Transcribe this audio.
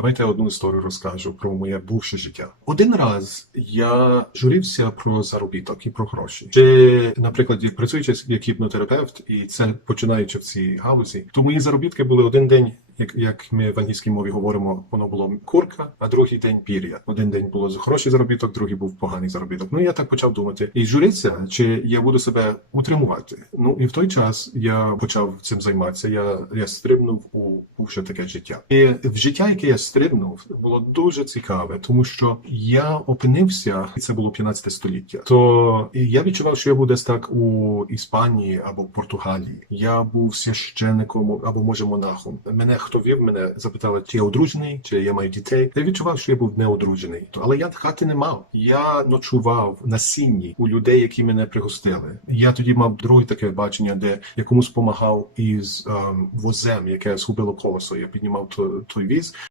Давайте одну історію розкажу про моє бувше життя. Один раз я журився про заробіток і про гроші. Чи, наприклад, працюючи як гіпнотерапевт, і це починаючи в цій галузі, то мої заробітки були один день. Як, як ми в англійській мові говоримо, воно було курка, а другий день пір'я. Один день було хороший заробіток, другий був поганий заробіток. Ну я так почав думати і журитися, чи я буду себе утримувати. Ну і в той час я почав цим займатися. Я, я стрибнув у бувше таке життя. І в життя, яке я стрибнув, було дуже цікаве, тому що я опинився, це було 15 століття. То я відчував, що я був десь так у Іспанії або Португалії. Я був священником або може монахом. Мене хто вів мене, запитали, чи я одружений, чи я маю дітей. Я відчував, що я був неодружений. Але я хати не мав. Я ночував на сінні у людей, які мене пригостили. Я тоді мав друге таке бачення, де я комусь допомагав із ем, возем, яке згубило колесо. Я піднімав то- той віз.